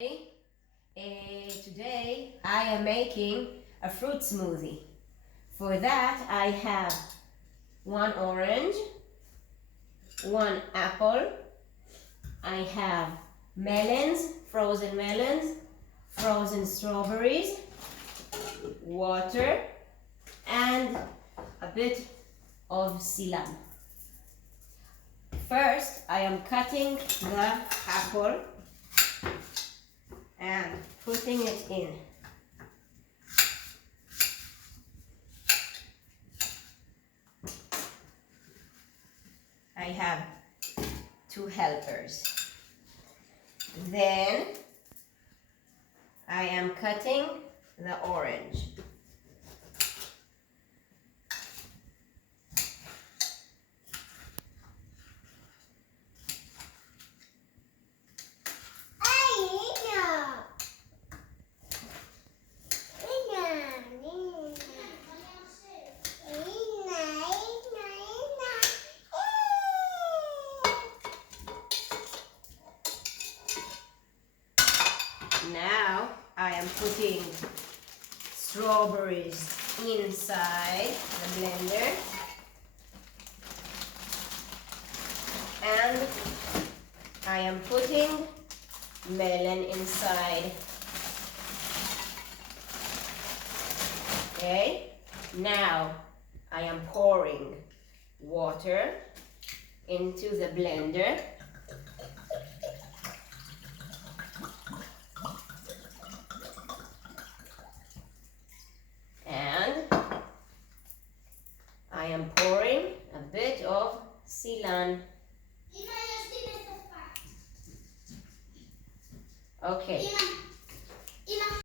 Today I am making a fruit smoothie. For that I have 1 orange, 1 apple, I have melons, frozen strawberries, water, and a bit of celery. First I am cutting the apple and putting it in. I have 2 helpers. Then I am cutting the orange. Now I am putting strawberries inside the blender and I am putting melon inside. Okay, now I am pouring water into the blender. I am pouring a bit of celery. Okay.